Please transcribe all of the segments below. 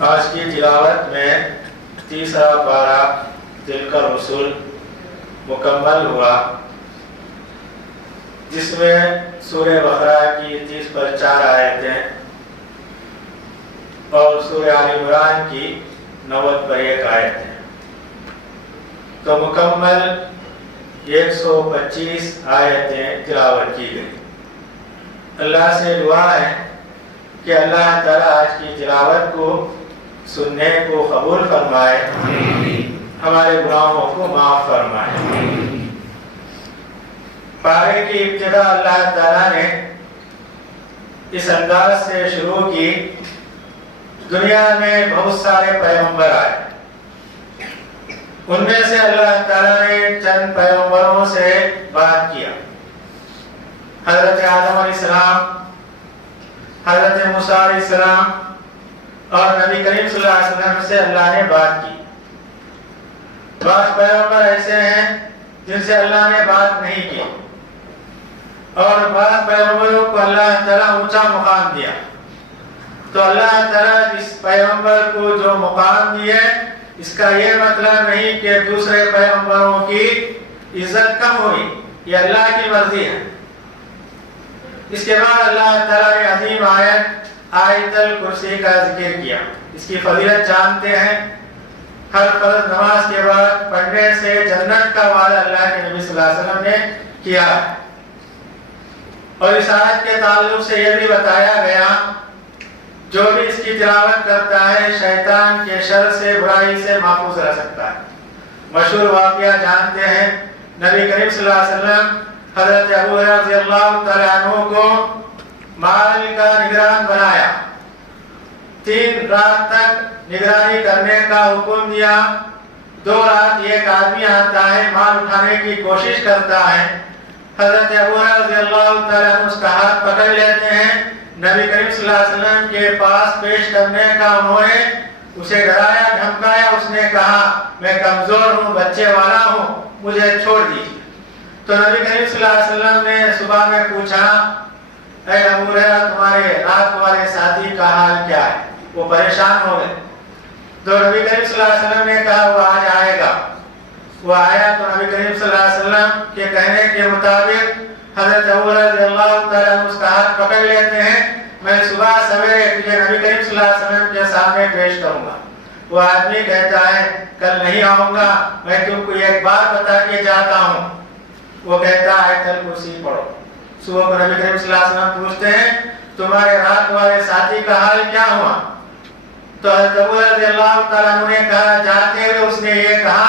آج کی تلاوت میں تیسرا پارہ تلک الرسل مکمل ہوا، جس میں سورہ بقرہ کی 30 پر 4 آیتیں اور سورہ آل عمران کی 90 پر 1 آیت ہے، تو مکمل 125 آیتیں تلاوت کی گئی۔ اللہ سے دعا ہے کہ اللہ تعالیٰ آج کی تلاوت کو سننے کو قبول فرمائے، ہمارے گناہوں کو معاف فرمائے۔ پارے کی ابتدا اللہ تعالیٰ نے اس انداز سے شروع کی، دنیا میں بہت سارے پیغمبر آئے، ان میں سے اللہ تعالیٰ نے چند پیغمبروں سے بات کیا۔ حضرت آدم علیہ السلام، حضرت موسیٰ علیہ السلام اور نبی کریم صلی اللہ علیہ وسلم سے اللہ نے بات کی۔ بعض پیغمبر ایسے ہیں جن سے اللہ نے بات نہیں کی، اور بعض پیغمبروں کو اللہ تعالیٰ اونچا مقام دیا۔ تو اللہ تعالیٰ جس پیغمبر کو جو مقام دیے، اس کا یہ مطلب نہیں کہ دوسرے پیغمبروں کی عزت کم ہوئی، یہ اللہ کی مرضی ہے۔ اس کے بعد اللہ تعالیٰ نے عظیم آیت الکرسی کا ذکر کیا۔ اس کی فضیلت جانتے ہیں، ہر فرض نماز کے بعد پڑھنے سے جنت کا وعدہ اللہ کے نبی صلی اللہ علیہ وسلم نے کیا۔ اور اس آیت کے تعلق سے یہ بھی بتایا گیا، جو بھی اس کی تلاوت کرتا ہے شیطان کے شر سے، برائی سے محفوظ رہ سکتا ہے۔ مشہور واقعہ جانتے ہیں، نبی کریم صلی اللہ علیہ وسلم حضرت ابو ہریرہ رضی اللہ تعالیٰ عنہ کو مال کا نگران بنایا، 3 رات تک نگرانی کرنے کا حکم دیا۔ 2 رات ایک آدمی آتا ہے، مال اٹھانے کی کوشش کرتا ہے، حضرت ابو ہریرہ رضی اللہ تعالیٰ عنہ اس کا ہاتھ پکڑ لیتے ہیں، نبی کریم صلی اللہ علیہ وسلم کے پاس پیش کرنے کا انہوں نے اسے ڈرایا، دھمکایا۔ اس نے کہا میں کمزور ہوں، بچے والا ہوں، مجھے چھوڑ دیجیے۔ تو نبی کریم صلی اللہ علیہ وسلم نے صبح میں پوچھا، اے ابو ہریرہ تمہارے رات والے ساتھی کا حال کیا ہے؟ وہ پریشان ہو گئے۔ تو نبی کریم صلی اللہ علیہ وسلم نے کہا وہ آج آئے گا۔ وہ آیا تو نبی کریم صلی اللہ علیہ وسلم کے کہنے کے مطابق حضرت ابو ہریرہ رضی اللہ تعالیٰ عنہ اس کا ہاتھ پکڑ لیتے ہیں، میں صبح سویرے تجھے نبی کریم صلی اللہ علیہ وسلم کے سامنے پیش کروں گا۔ وہ آدمی کہتا ہے کل نہیں آؤں گا، میں تم کو ایک بات بتا کے جاتا ہوں۔ وہ کہتا ہے آیت الکرسی پڑھو۔ صبح کو نبی کریم صلی اللہ علیہ وسلم پوچھتے ہیں تمہارے رات والے ساتھی کا حال کیا ہوا؟ تو حضرت ابو ہریرہ رضی اللہ تعالیٰ عنہ نے کہا جاتے ہوئے اس نے یہ کہا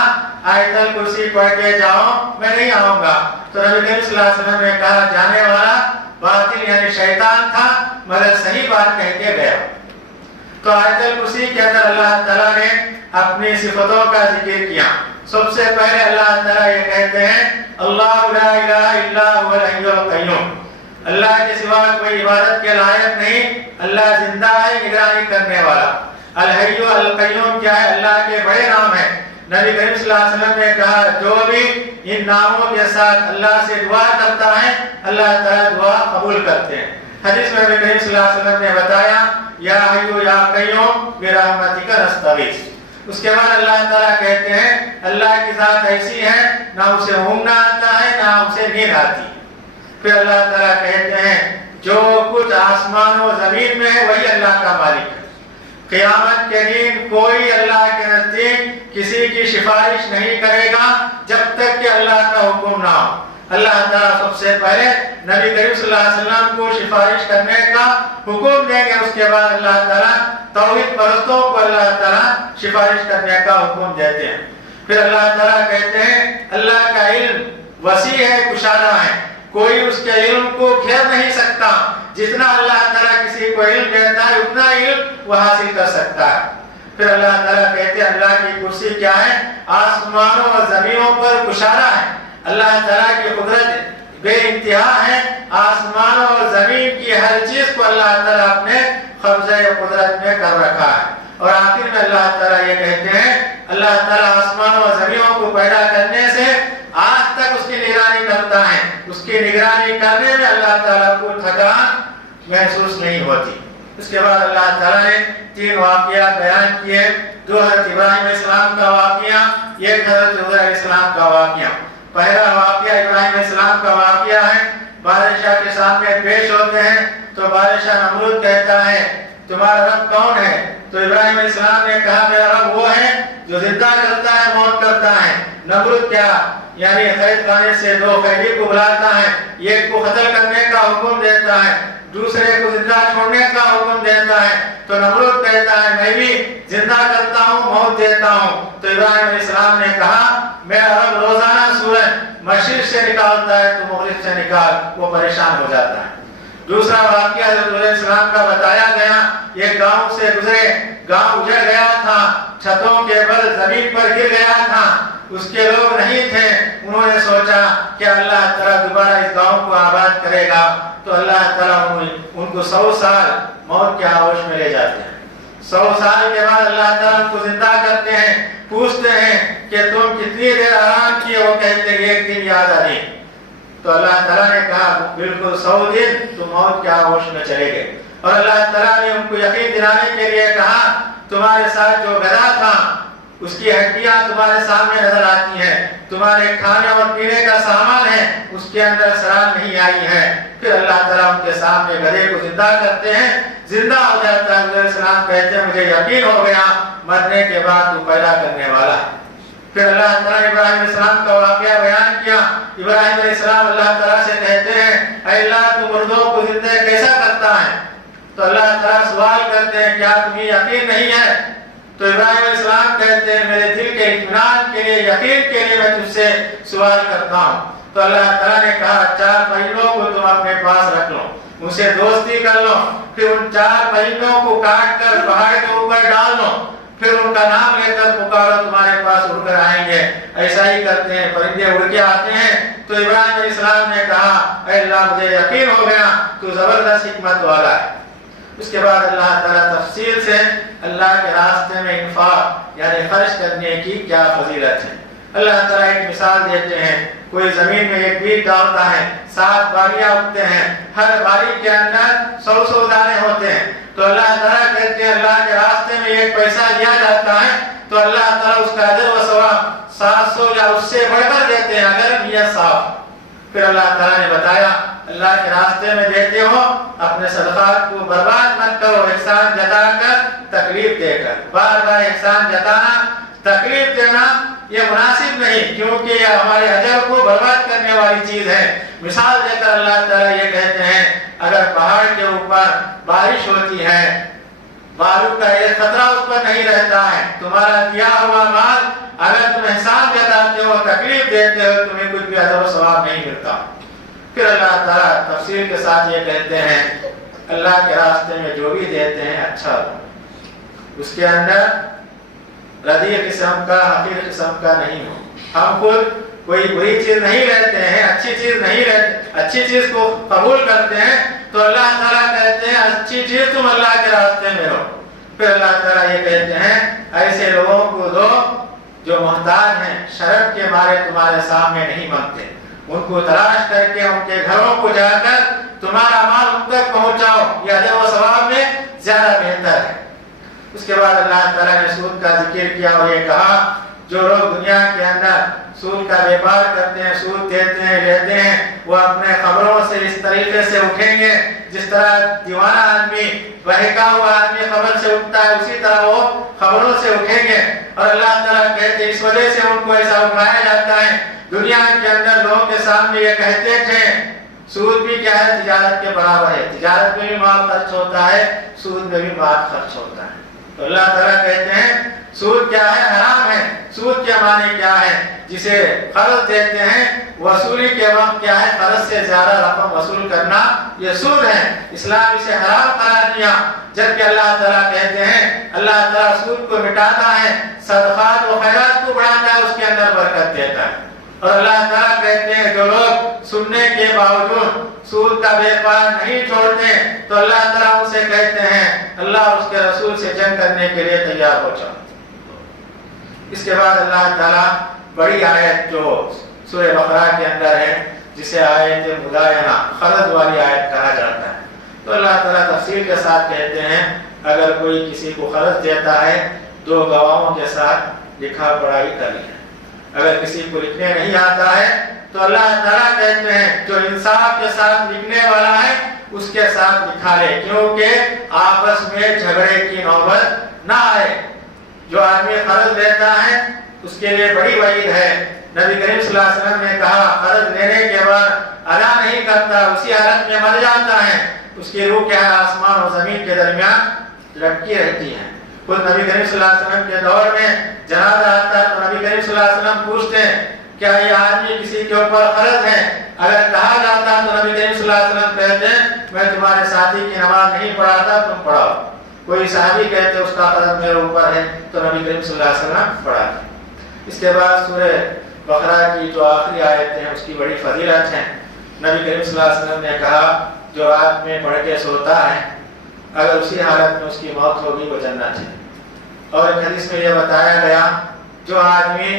آیت الکرسی پڑھ کے جاؤ، میں نہیں آؤں گا۔ تو نبی کریم صلی اللہ علیہ وسلم نے کہا جانے والا باطل یعنی شیطان تھا، مگر صحیح بات کہہ کے گیا۔ تو آیت الکرسی کے اندر اللہ تعالیٰ نے اپنی صفتوں کا ذکر کیا۔ سب سے پہلے اللہ تعالیٰ یہ کہتے ہیں اللہ لا الہ الا هو الحی القیوم، اللہ کے سوا کوئی عبادت کے لائق نہیں، اللہ زندہ ہے، نگرانی کرنے والا۔ الحی القیوم کیا ہے؟ اللہ کے بڑے نام ہیں۔ نبی کریم صلی اللہ علیہ وسلم نے کہا جو بھی ان ناموں کے ساتھ اللہ سے دعا کرتا ہے اللہ تعالیٰ دعا قبول کرتے ہیں۔ حدیث میں نبی کریم صلی اللہ علیہ وسلم نے بتایا یا حی یا قیوم برحمتک نستغیث۔ اس کے بعد اللہ تعالیٰ کہتے ہیں اللہ کی ذات ایسی ہے نہ اسے اونگنا آتا ہے نہ اسے نیند آتی۔ پھر اللہ تعالیٰ کہتے ہیں جو کچھ آسمان و زمین میں ہے وہی اللہ کا مالک ہے۔ قیامت کے دن کوئی اللہ کے نزدیک کسی کی سفارش نہیں کرے گا جب تک کہ اللہ کا حکم نہ ہو۔ اللہ تعالیٰ سب سے پہلے نبی کریم صلی اللہ علیہ وسلم کو سفارش کرنے کا حکم دیں گے، اس کے بعد اللہ تعالیٰ توحید پرستوں کو اللہ تعالیٰ سفارش کرنے کا حکم دیتے ہیں۔ پھر اللہ تعالیٰ کہتے ہیں اللہ کا علم وسیع ہے، کشادہ ہے، کوئی اس کے علم کو گھیر نہیں سکتا۔ جتنا اللہ تعالیٰ کسی کو علم دیتا ہے اتنا علم وہ حاصل کر سکتا ہے۔ پھر اللہ تعالیٰ کہتے ہیں اللہ کی کرسی کیا ہے؟ آسمانوں اور زمینوں پر کشادہ ہے۔ اللہ تعالیٰ کی قدرت بے انتہا ہے، آسمانوں اور زمین کی ہر چیز کو اللہ تعالیٰ اپنے قبضہ قدرت میں کر رکھا ہے۔ اور آخر میں اللہ تعالیٰ یہ کہتے ہیں اللہ تعالیٰ آسمانوں اور زمینوں کو پیدا کرنے سے آج تک اس کی نگرانی کرتا ہے، اس کی نگرانی کرنے میں اللہ تعالیٰ کو تھکان محسوس نہیں ہوتی۔ اس کے بعد اللہ تعالیٰ نے 3 واقعات بیان کیے، 2 حضرت ابراہیم علیہ السلام کا واقعہ، 1 حضرت عزیر علیہ السلام کا واقعہ۔ پہلا واقعہ ابراہیم علیہ السلام کا واقعہ ہے، بادشاہ کے سامنے پیش ہوتے ہیں تو بادشاہ نمرود کہتا ہے تمہارا رب کون ہے؟ تو ابراہیم علیہ السلام نے کہا میرا رب وہ ہے جو زندہ کرتا ہے موت کرتا ہے۔ نمرود کیا یعنی قید خانے سے 2 قیدی کو بلاتا ہے، ایک کو قتل کرنے کا حکم دیتا ہے، دوسرے کو زندہ چھوڑنے کا حکم دیتا ہے۔ تو نمرود کہتا ہے میں بھی زندہ کرتا ہوں موت دیتا ہوں۔ تو ابراہیم علیہ السلام نے کہا میرا رب روزانہ سورج مشرق سے نکالتا ہے تو مغرب سے نکال، وہ پریشان ہو جاتا ہے۔ دوسرا واقعہ حضرت علیہ السلام کا بتایا گیا، ایک گاؤں سے گزرے، گاؤں اجڑ گیا تھا، چھتوں کے بل زمین پر گر گیا تھا، اس کے لوگ نہیں تھے، انہوں نے سوچا کہ اللہ تعالیٰ دوبارہ اس گاؤں کو آباد کرے گا، تو اللہ تعالیٰ ان کو 100 سال موت کے آغوش میں لے جاتے ہیں۔ 100 سال کے بعد اللہ تعالیٰ ان کو زندہ کرتے ہیں، پوچھتے ہیں کہ تم کتنی دیر آرام کیے؟ وہ کہتے ہیں 1 دن یا آدھا دن۔ تو اللہ تعالیٰ نے کہا بالکل 100 دن تم موت کے آغوش میں چلے گئے، اور اللہ تعالیٰ نے ان کو یقین دلانے کے لیے کہا تمہارے ساتھ جو گدھا تھا اس کی ہڈیاں تمہارے سامنے نظر آتی ہیں، تمہارے کھانے اور پینے کا سامان ہے اس کے اندر سران نہیں آئی ہے۔ پھر اللہ تعالیٰ ان کے سامنے گدھے کو زندہ کرتے ہیں، زندہ ہو جاتا ہے۔ علیہ السلام کہتے ہیں مجھے یقین ہو گیا مرنے کے بعد تو پیدا کرنے والا ہے۔ پھر اللہ تعالیٰ نے ابراہیم علیہ السلام کا واقعہ بیان کیا۔ ابراہیم علیہ السلام اللہ تعالیٰ سے کہتے ہیں اے اللہ تو مردوں کو زندہ کیسا کرتا ہے؟ تو اللہ تعالیٰ سوال کرتے ہیں کیا تمہیں یقین نہیں ہے؟ تو ابراہیم علیہ السلام کہتے ہیں میرے دل کے اطمینان کے لیے، یقین کے لیے میں تجھ سے سوال کرتا ہوں۔ تو اللہ تعالیٰ نے کہا 4 پہلوؤں کو تم اپنے پاس رکھ لو، ان سے دوستی کر لو، پھر ان 4 پہلوؤں کو کاٹ کر پہاڑ کے اوپر ڈال دو، پھر ان کا نام لے کر پکارو تمہارے پاس اڑ کر آئیں گے۔ ایسا ہی کرتے ہیں، پرندے اڑ کے آتے ہیں۔ تو ابراہیم علیہ السلام نے کہا اے اللہ مجھے یقین ہو گیا تو زبردست حکمت والا ہے۔ اس کے بعد اللہ تعالیٰ تفصیل سے اللہ کے راستے میں انفاق یعنی خرچ کرنے کی کیا فضیلت ہے اللہ تعالیٰ ایک مثال دیتے ہیں۔ کوئی زمین میں ایک بیج ڈالتا ہے، 7 باریاں اگتے ہیں، ہر باری کے اندر 100 دانے ہوتے ہیں۔ تو اللہ تعالیٰ کہتے ہیں اللہ کے راستے میں 1 پیسہ دیا جاتا ہے تو اللہ تعالیٰ اس کا اجر و ثواب 700 یا اس سے بڑھ کر دیتے ہیں اگر نیت صاف۔ پھر اللہ تعالیٰ نے بتایا اللہ کے راستے میں دیتے ہو اپنے صدقات کو برباد مت کرو، احسان جتا کر تکلیف دے کر۔ بار بار احسان جتانا تکلیف دینا یہ مناسب نہیں، کیونکہ یہ ہمارے اجر کو برباد کرنے والی چیز ہے۔ مثال دے کر اللہ تعالیٰ یہ کہتے ہیں اگر پہاڑ کے اوپر بارش ہوتی ہے، بارش کا ایک خطرہ اس پر نہیں رہتا ہے، تمہارا دیا ہوا مال اگر تم احسان جتاتے ہو تکلیف دیتے ہو تمہیں کچھ بھی اجر و ثواب نہیں ملتا۔ پھر اللہ تعالیٰ تفصیل کے ساتھ یہ کہتے ہیں اللہ کے راستے میں جو بھی دیتے ہیں اچھا ہو، اس کے اندر ردیع قسم کا حقیر قسم کا نہیں ہو۔ ہم خود کوئی بری چیز نہیں لیتے ہیں، اچھی چیز نہیں لیتے، اچھی چیز کو قبول کرتے ہیں تو اللہ تعالیٰ کہتے ہیں اچھی چیز تم اللہ کے راستے میں ہو۔ پھر اللہ تعالیٰ یہ کہتے ہیں ایسے لوگوں کو دو جو محتاج ہیں، شرم کے مارے تمہارے سامنے نہیں مانگتے، ان کو تلاش کر کے ان کے گھروں کو جا کر تمہارا مال ان تک پہنچاؤ، یہ اجر و ثواب میں زیادہ بہتر ہے۔ اس کے بعد اللہ تعالیٰ نے سود کا ذکر کیا اور یہ کہا جو لوگ دنیا کے اندر سود کا بیپار کرتے ہیں، سود دیتے ہیں، لیتے ہیں، وہ اپنے خبروں سے اس طریقے سے اٹھیں گے جس طرح دیوانہ آدمی، بہکا ہوا آدمی خبر سے اٹھتا ہے، اسی طرح وہ خبروں سے اٹھیں گے۔ اور اللہ تعالیٰ کہتے ہیں اس وجہ سے ان کو ایسا اٹھایا جاتا ہے۔ دنیا کے اندر لوگوں کے سامنے یہ کہتے تھے سود بھی کیا ہے، تجارت کے برابر ہے، تجارت میں بھی مال خرچ ہوتا ہے، سود میں بھی مال خرچ ہوتا ہے۔ تو اللہ تعالیٰ کہتے ہیں سود کیا ہے، حرام ہے۔ سود کے معنی کیا ہے، جسے قرض دیتے ہیں وصولی کے وقت کیا ہے، قرض سے زیادہ رقم وصول کرنا یہ سود ہے، اسلام اسے حرام قرار دیا۔ جبکہ اللہ تعالیٰ کہتے ہیں اللہ تعالیٰ سود کو مٹاتا ہے، صدقات و خیرات کو بڑھاتا ہے، اس کے اندر برکت دیتا ہے۔ اور اللہ تعالیٰ کہتے ہیں جو لوگ سننے کے باوجود سود کا بیپار نہیں چھوڑتے تو اللہ تعالیٰ ان سے کہتے ہیں اللہ اور اس کے رسول سے جنگ کرنے کے لیے تیار ہو جاؤ۔ اس کے بعد اللہ تعالیٰ بڑی آیت جو سورہ بقرہ کے اندر ہے جسے آیت مدائنہ قرض والی آیت کہا جاتا ہے، تو اللہ تعالیٰ تفصیل کے ساتھ کہتے ہیں اگر کوئی کسی کو قرض دیتا ہے 2 گواہوں کے ساتھ لکھا پڑھائی کر لیں۔ اگر کسی کو لکھنے نہیں آتا ہے تو اللہ تعالیٰ کہتے ہیں جو انصاف کے ساتھ لکھنے والا ہے اس کے ساتھ لکھا لے، کیونکہ آپس میں جھگڑے کی نوبت نہ آئے۔ جو آدمی قرض لیتا ہے اس کے لیے بڑی وعید ہے۔ نبی کریم صلی اللہ علیہ وسلم نے کہا قرض لینے کے بعد ادا نہیں کرتا، اسی حالت میں مر جاتا ہے، اس کی روح کیا ہے آسمان اور زمین کے درمیان لٹکی رہتی ہے۔ خود نبی کریم صلی اللہ علیہ وسلم کے دور میں جنازہ آتا ہے تو نبی کریم صلی اللہ علیہ وسلم پوچھتے ہیں کیا یہ آدمی کسی کے اوپر قرض ہے؟ اگر کہا جاتا تو نبی کریم صلی اللہ علیہ وسلم کہتے ہیں میں تمہارے ساتھی کی نماز نہیں پڑھاتا، تم پڑھاؤ۔ کوئی صحابی کہتے اس کا قرض میرے اوپر ہے تو نبی کریم صلی اللہ علیہ وسلم پڑھاتے۔ اس کے بعد سورہ بقرہ کی جو آخری آیتیں ہیں اس کی بڑی فضیلت ہے۔ نبی کریم صلی اللہ علیہ وسلم نے کہا جو رات میں پڑھ کے سوتا ہے اگر اسی حالت میں اس کی موت ہوگی وہ جنت ہے۔ اور ایک حدیث میں یہ بتایا گیا جو آدمی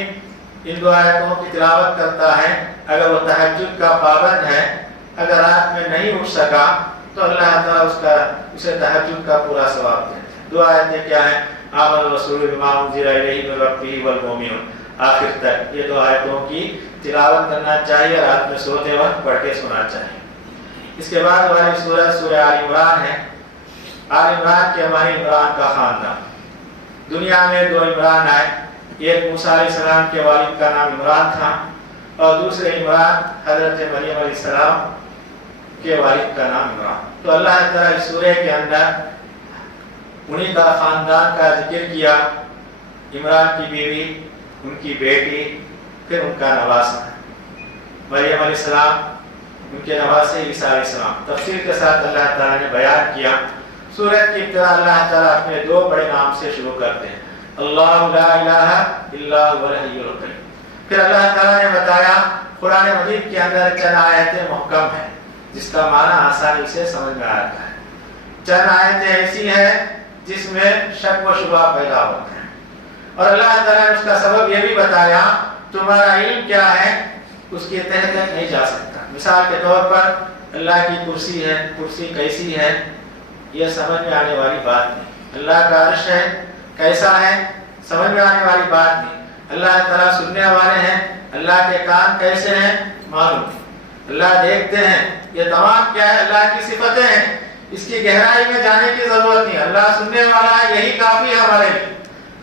ان 2 آیتوں کی تلاوت کرتا ہے اگر وہ تہجد کا پابند ہے، اگر رات میں نہیں اٹھ سکا تو اللہ تعالیٰ اسے تہجد کا پورا ثواب دیتے ہیں۔ 2 آیتیں کیا ہیں؟ آمن الرسول بما انزل الیہ من ربہ والمؤمنون، آخر تک یہ 2 آیتوں کی تلاوت کرنا چاہیے، رات میں سوتے وقت پڑھ کے سونا چاہیے۔ اس کے بعد والی سورہ آل عمران ہے۔ آل عمران کے معنی عمران کا خاندان۔ دنیا میں 2 عمران آئے، ایک موسیٰ علیہ السلام کے والد کا نام عمران تھا اور دوسرے عمران حضرت مریم علیہ السلام کے والد کا نام عمران۔ تو اللہ تعالیٰ اس سورہ کے اندر انہی کا خاندان کا ذکر کیا، عمران کی بیوی، ان کی بیٹی، پھر ان کا نواسہ مریم علیہ السلام، ان کے نواسے عیسیٰ علیہ السلام۔ تفصیل کے ساتھ اللہ تعالیٰ نے بیان کیا۔ سورۃ کی ابتدا اللہ تعالیٰ اپنے 2 بڑے نام سے شروع کرتے ہیں، اللہ لا الہ الا هو الحی القیوم۔ پھر اللہ تعالیٰ نے بتایا قرآن مجید کے اندر چند آیتیں محکم ہیں جس کا معنی آسانی سے سمجھ میں آتا ہے، چند آیتیں ایسی ہیں جس میں شک و شبہ پیدا ہوتا ہے، اور اللہ تعالیٰ نے اس کا سبب یہ بھی بتایا تمہارا علم کیا ہے اس کی تہ تک نہیں جا سکتا۔ مثال کے طور پر اللہ کی کرسی ہے، کرسی کیسی ہے یہ سمجھ میں آنے والی بات نہیں، اللہ کا عرش ہے کیسا ہے سمجھ میں آنے والی بات نہیں، اللہ تعالیٰ سننے والے ہیں، اللہ کے کان کیسے ہیں معلوم ہے، اللہ دیکھتے ہیں، یہ تمام کیا ہے اللہ کی صفتیں ہیں، اس کی گہرائی میں جانے کی ضرورت نہیں، اللہ سننے والا ہے یہی کافی ہے ہمارے لیے۔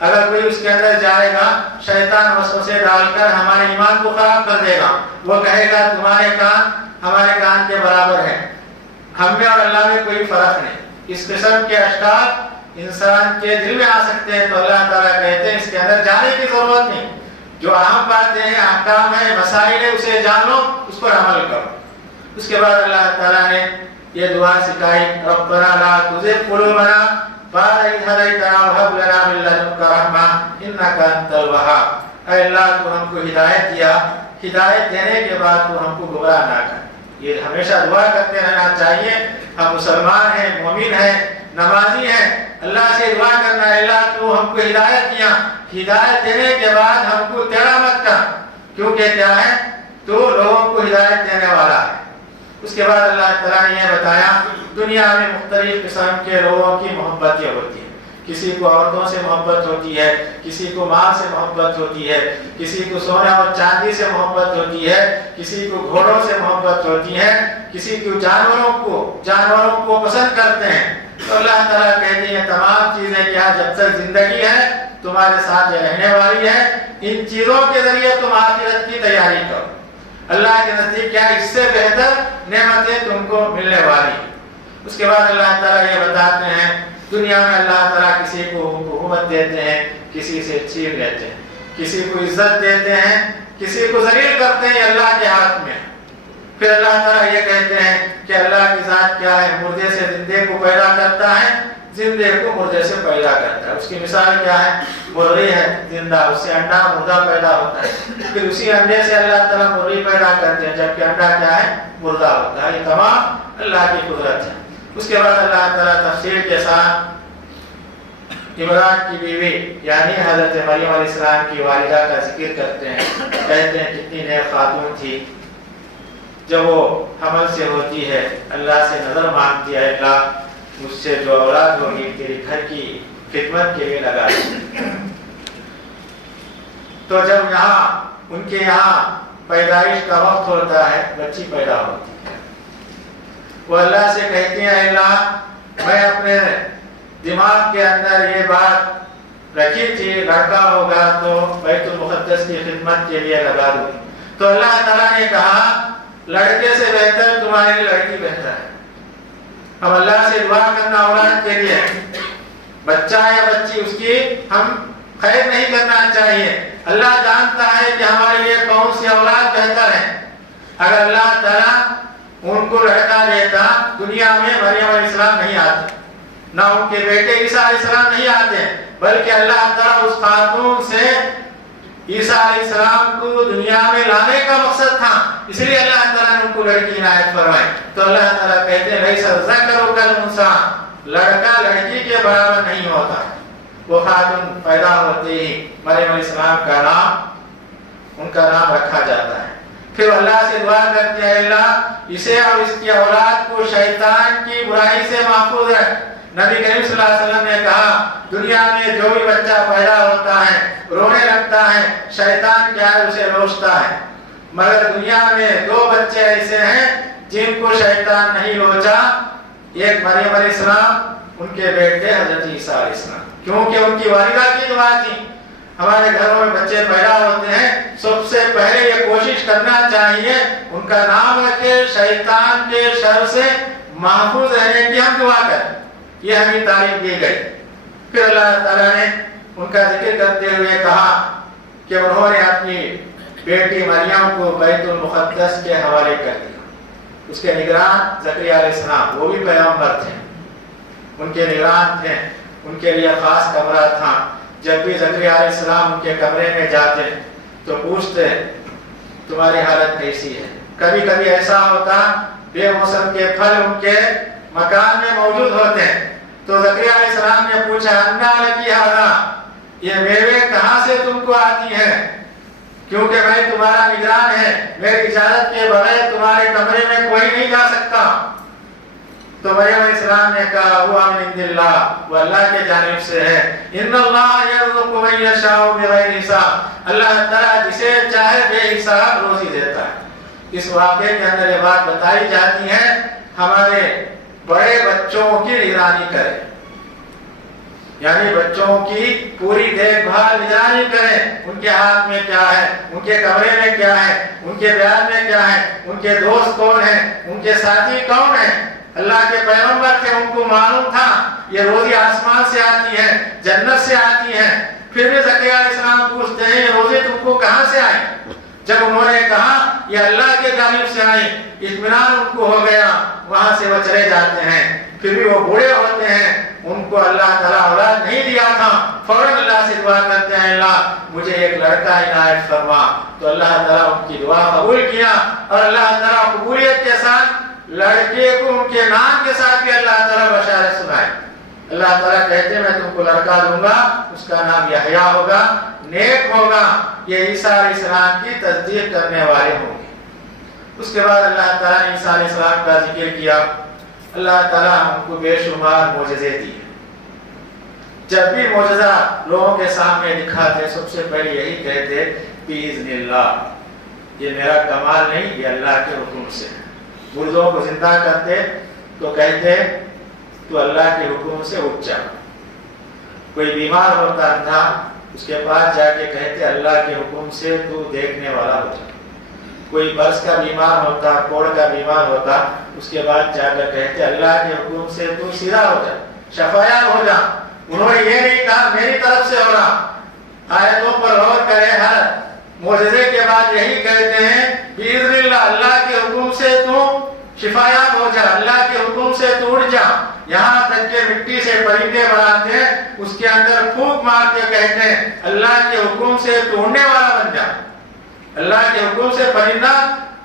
اگر کوئی اس کے اندر جائے گا شیطان وسوسے ڈال کر ہمارے ایمان کو خراب کر دے گا، وہ کہے گا تمہارے کان ہمارے کان کے برابر ہیں، ہم میں اور اللہ میں کوئی فرق نہیں۔ اس قسم کے اشکال انسان کے دل میں آ سکتے ہیں، تو اللہ تعالیٰ کہتے ہیں اس کے اندر جانے کی ضرورت نہیں، جو اہم باتیں ہیں احکام ہیں مسائل ہیں اسے جانو اس پر عمل کرو۔ اس کے بعد اللہ تعالیٰ نے یہ دعا سکھائی ربنا لا تزغ قلوبنا بعد إذ هديتنا وهب لنا من لدنك رحمة إنك أنت الوهاب۔ اے اللہ تو ہم کو ہدایت دیا، ہدایت دینے کے بعد تو ہم کو گمراہ نہ کر۔ یہ ہمیشہ دعا کرتے رہنا چاہیے، ہم مسلمان ہیں، مومن ہیں، نمازی ہیں، اللہ سے دعا کرنا ہے اللہ تو ہم کو ہدایت دیا، ہدایت دینے کے بعد ہم کو تیرا مت کر، کیونکہ کیا ہے تو لوگوں کو ہدایت دینے والا ہے۔ اس کے بعد اللہ تعالیٰ نے یہ بتایا دنیا میں مختلف قسم کے لوگوں کی محبتیں ہوتی ہیں، کسی کو عورتوں سے محبت ہوتی ہے، کسی کو مال سے محبت ہوتی ہے، کسی کو سونے اور چاندی سے محبت ہوتی ہے، کسی کو گھوڑوں سے محبت ہوتی ہے، کسی کو جانوروں کو پسند کرتے ہیں۔ تو اللہ تعالیٰ کہتے ہیں تمام چیزیں کیا جب تک زندگی ہے تمہارے ساتھ یہ رہنے والی ہے، ان چیزوں کے ذریعے تم آخرت کی تیاری کرو، اللہ کے نزدیک کیا اس سے بہتر نعمتیں تم کو ملنے والی ہیں۔ اس کے بعد اللہ تعالیٰ یہ بتاتے ہیں دنیا میں اللہ تعالیٰ کسی کو حکومت دیتے ہیں، کسی سے چھین لیتے ہیں، کسی کو عزت دیتے ہیں، کسی کو ذلیل کرتے ہیں، یہ اللہ کے ہاتھ میں۔ پھر اللہ تعالیٰ یہ کہتے ہیں کہ اللہ کی ذات کیا ہے، مردے سے زندے کو پیدا کرتا ہے، زندے کو مردے سے پیدا کرتا ہے۔ اس کی مثال کیا ہے، مرغی ہے زندہ، اس سے انڈا مردہ پیدا ہوتا ہے، پھر اسی انڈے سے اللہ تعالیٰ مرغی پیدا کرتے ہیں جبکہ انڈا کیا ہے مردہ ہوتا ہے۔ یہ تمام اللہ کی قدرت ہے۔ اس کے بعد اللہ تعالیٰ تفصیل کے ساتھ عمران کی بیوی یعنی حضرت مریم علیہ السلام کی والدہ کا ذکر کرتے ہیں، کہتے ہیں کتنی نیک خاتون تھی، جب وہ حمل سے ہوتی ہے اللہ سے نظر مانگتی ہے اللہ مجھ سے جو اولاد ہوگی تیری گھر کی خدمت کے لیے لگا دے. تو جب ان کے یہاں پیدائش کا وقت ہوتا ہے بچی پیدا ہوتی ہے وہ اللہ سے کہتی ہیں اللہ میں اپنے دماغ کے اندر یہ بات رکھی تھی لڑکا ہوگا تو بیت المقدس کی خدمت کے لیے لگا دوں. تو اللہ تعالیٰ نے کہا لڑکے سے بہتر تمہارے لیے لڑکی بہتر ہے. ہم اللہ سے دعا کرنا اولاد کے لیے بچہ یا بچی اس کی ہم خیر نہیں کرنا چاہیے. اللہ جانتا ہے کہ ہمارے لیے کون سی اولاد بہتر ہے. اگر اللہ تعالیٰ ان کو لڑکا دیتا دنیا میں مریم علیہ السلام نہیں آتے نہ ان کے بیٹے عیسیٰ علیہ السلام نہیں آتے بلکہ اللہ تعالیٰ اس خاتون سے عیسیٰ علیہ السلام کو دنیا میں لانے کا مقصد تھا اس لیے اللہ تعالیٰ نے ان کو لڑکی عنایت فرمائی. تو اللہ تعالیٰ کہتے ہیں لیس الذکر کالانثیٰ لڑکا لڑکی کے برابر نہیں ہوتا. وہ خاتون پیدا ہوتے ہی مریم علیہ السلام کا نام ان کا نام رکھا جاتا ہے. پھر اللہ سے دعا کرتے ہیں اللہ اسے اور اس کی اولاد کو شیطان کی برائی سے محفوظ رکھ. نبی کریم صلی اللہ علیہ وسلم نے کہا دنیا میں جو بھی بچہ پیدا ہوتا ہے رونے لگتا ہے شیطان کیا ہے اسے لوچتا ہے مگر دنیا میں 2 بچے ایسے ہیں جن کو شیطان نہیں لوچا. ایک مریم علیہ السلام ان کے بیٹے حضرت عیسیٰ علیہ السلام کیونکہ ان کی والدہ کی دعا تھی. ہمارے گھروں میں بچے پیدا ہوتے ہیں سب سے پہلے یہ کوشش کرنا چاہیے ان کا نام رکھے شیطان کے شر سے محفوظ رہنے کی ہم دعا کریں. یہ ہمیں تعلیم دی گئی. پھر اللہ تعالیٰ نے ان کا ذکر کرتے ہوئے کہا کہ انہوں نے اپنی بیٹی مریم کو بیت المقدس کے حوالے کر دیا. اس کے نگران زکریا علیہ السلام وہ بھی پیغمبر تھے ان کے نگران تھے ان کے لیے خاص کمرہ تھا. جب بھی زکریا علیہ السلام ان کے کمرے میں جاتے تو پوچھتے تمہاری حالت کیسی ہے. کبھی کبھی ایسا ہوتا بے موسم کے پھل ان کے مکان میں موجود ہوتے ہیں تو زکریا علیہ السلام نے پوچھا انا لکی ھذا یہ میوے کہاں سے تم کو آتی ہیں کیونکہ میں تمہارا نگران ہے میری اجازت کے بغیر تمہارے کمرے میں کوئی نہیں جا سکتا. تو مریم علیہ السلام نے کہا ہوا من عند اللہ وہ اللہ کے جانب سے ہے. ان اللہ یرزق من یشاء بغیر حساب اللہ تعالیٰ جسے چاہے بے حساب روزی دیتا ہے. اس واقعے کے اندر یہ بات بتائی جاتی ہے ہمارے بڑے بچوں کی نگرانی کریں یعنی بچوں کی پوری دیکھ بھال نگرانی کریں. ان کے ہاتھ میں کیا ہے ان کے کمرے میں کیا ہے ان کے بیان میں کیا ہے ان کے دوست کون ہیں ان کے ساتھی کون ہیں. اللہ کے پیغمبر تھے ان کو معلوم تھا یہ روزی آسمان سے آتی ہے جنت سے آتی ہے. پھر بھی زکریا علیہ السلام پوچھتے ہیں یہ روزی تم کو کہاں سے آئی. جب انہوں نے کہا یہ اللہ کے جانب سے آئی اطمینان ان کو ہو گیا وہاں سے وہ چلے جاتے ہیں. پھر بھی وہ بوڑھے ہوتے ہیں ان کو اللہ تعالیٰ اولاد نہیں دیا تھا فوراً اللہ سے دعا کرتے ہیں اللہ مجھے ایک لڑکا عنایت فرما. تو اللہ تعالیٰ ان کی دعا قبول کیا اور اللہ تعالیٰ قبولیت کے ساتھ لڑکے کو ان کے نام کے ساتھ بھی اللہ تعالیٰ بشارت سنائے. اللہ تعالیٰ کہتے ہیں میں تم کو لڑکا دوں گا اس کا نام یحییٰ ہوگا نیک ہوگا یہ عیسیٰ علیہ السلام کی تصدیق کرنے والے ہوں گے. اس کے بعد اللہ تعالیٰ نے عیسیٰ علیہ السلام کا ذکر کیا. اللہ تعالیٰ ہم کو بے شمار معجزے دیے. جب بھی معجزہ لوگوں کے سامنے دکھاتے سب سے پہلے یہی کہتے بِإِذْنِ اللَّهِ یہ میرا کمال نہیں یہ اللہ کے حکم سے. مردوں کو زندہ کرتے تو کہتے تو اللہ کے حکم سے اٹھ جا. کوئی بیمار ہوتا اندھا اس کے پاس جا کے کہتے اللہ کے حکم سے تو دیکھنے والا ہو جا. کوئی برس کا بیمار ہوتا کوڑ کا بیمار ہوتا اس کے بعد جا کر کہتے اللہ کے حکم سے تو سیدھا ہو جا شفایاب ہو جا. انہوں نے یہ نہیں کہا میری طرف سے ہو رہا. آیتوں پر غور کریں ہر معجزے کے بعد یہی کہتے ہیں بِإِذْنِ اللَّهِ اللہ کے حکم سے تو شفایاب ہو جا اللہ کے حکم سے تو اٹھ جا. یہاں تک کہ مٹی سے پرندے بناتے ہیں اس کے اندر پھونک مار کے کہتے ہیں اللہ کے حکم سے تو اڑنے والا بن جا. اللہ کے حکم سے پرندہ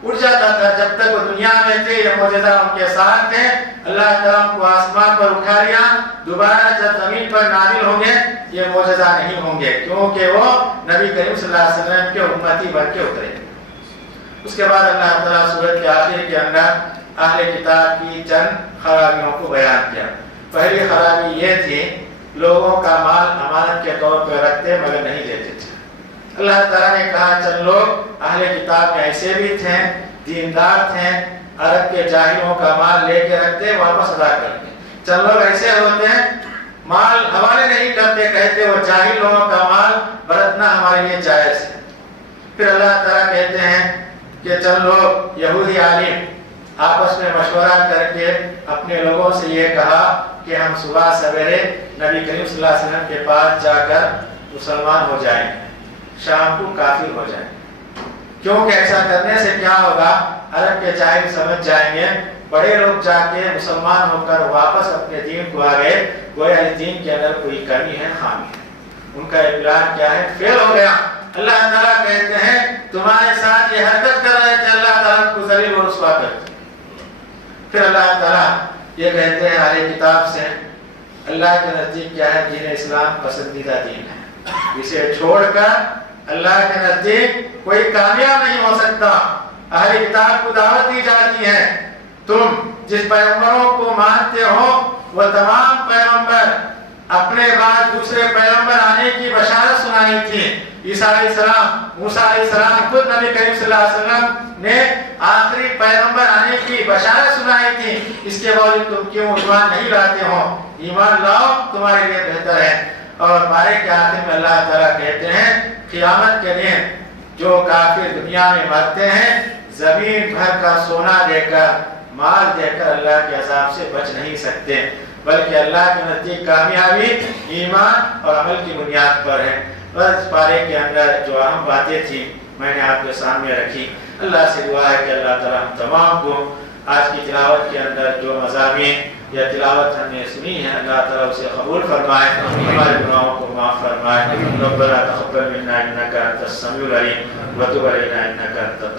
اڑ جاتا تھا. جب تک وہ دنیا میں تھے یہ معجزہ ان کے ساتھ تھے. اللہ تعالیٰ کو آسمان پر اٹھا لیا دوبارہ جب زمین پر نازل ہوں گے یہ معجزہ نہیں ہوں گے کیونکہ وہ نبی کریم صلی اللہ علیہ وسلم کے امتی بن کے اترے. اس کے بعد اللہ تعالیٰ سورت کے آخر کے اندر اہل کتاب کی چند خرابیوں کو بیان کیا۔ پہلی خرابی یہ تھی لوگوں کا مال امانت کے طور پہ رکھتے مگر نہیں دیتے تھے۔ اللہ تعالیٰ نے کہا چند لوگ اہل کتاب میں ایسے بھی تھے، دیندار تھے، عرب کے جاہلوں کا مال لے کے رکھتے واپس ادا کرتے۔ چند لوگ ایسے ہوتے ہیں مال حوالے نہیں کرتے، کہتے وہ جاہل لوگوں کا مال برتنا ہمارے لیے جائز ہے۔ پھر اللہ تعالیٰ کہتے ہیں کہ چند لوگ یہودی عالم آپس میں مشورہ کر کے اپنے لوگوں سے یہ کہا کہ ہم صبح سویرے نبی کریم صلی اللہ علیہ وسلم کے پاس جا کر مسلمان ہو جائیں گے، شام کو کافر ہو جائیں گے۔ کیونکہ ایسا کرنے سے کیا ہوگا، عرب کے جاہل سمجھ جائیں گے بڑے لوگ جا کے مسلمان ہو کر واپس اپنے دین کو آ گئے، گویا اس دین کے اندر کوئی کمی ہے، خامی ہے، ان کا اقرار کیا ہے، فیل ہو گیا۔ اللہ تعالیٰ کہتے ہیں تمہارے ساتھ یہ حرکت کر رہے تھے، اللہ تعالیٰ کو ذلیل و رسوا کرتے۔ پھر اللہ تعالیٰ یہ کہتے ہیں اہل کتاب سے اللہ کے نزدیک کیا ہے، دین اسلام پسندیدہ دین ہے، اسے چھوڑ کر اللہ کے نزدیک کوئی کامیاب نہیں ہو سکتا۔ اہل کتاب کو دعوت دی جاتی ہے تم جس پیغمبروں کو مانتے ہو وہ تمام پیغمبر اپنے بعد دوسرے پیغمبر آنے کی بشارت سنائی تھی۔ عیسیٰ علیہ السلام، موسیٰ علیہ السلام، خود نبی کریم صلی اللہ علیہ وسلم نے آخری پیغمبر آنے کی بشارت سنائی تھی، اس کے باوجود تم کیوں ایمان نہیں لاتے ہو؟ ایمان لاؤ، تمہارے لیے بہتر ہے۔ اور بارے کے آخر میں اللہ تعالیٰ کہتے ہیں قیامت کے دن جو کافر دنیا میں مرتے ہیں زمین بھر کا سونا دے کر، مال دے کر اللہ کے عذاب سے بچ نہیں سکتے، بلکہ اللہ کے نزدیک کامیابی ایمان اور عمل کی بنیاد پر ہے۔ بس پارے کے اندر جو اہم باتیں تھیں میں نے آپ کے سامنے رکھی۔ اللہ سے دعا ہے کہ اللہ تعالیٰ ہم تمام کو آج کی تلاوت کے اندر جو مضامین یا تلاوت ہم نے سنی ہے اللہ تعالیٰ اسے قبول فرمائے، ہمارے گناہوں کو معاف فرمائے۔ ربنا تقبل منا انک انت السمیع العلیم وتب علینا انک انت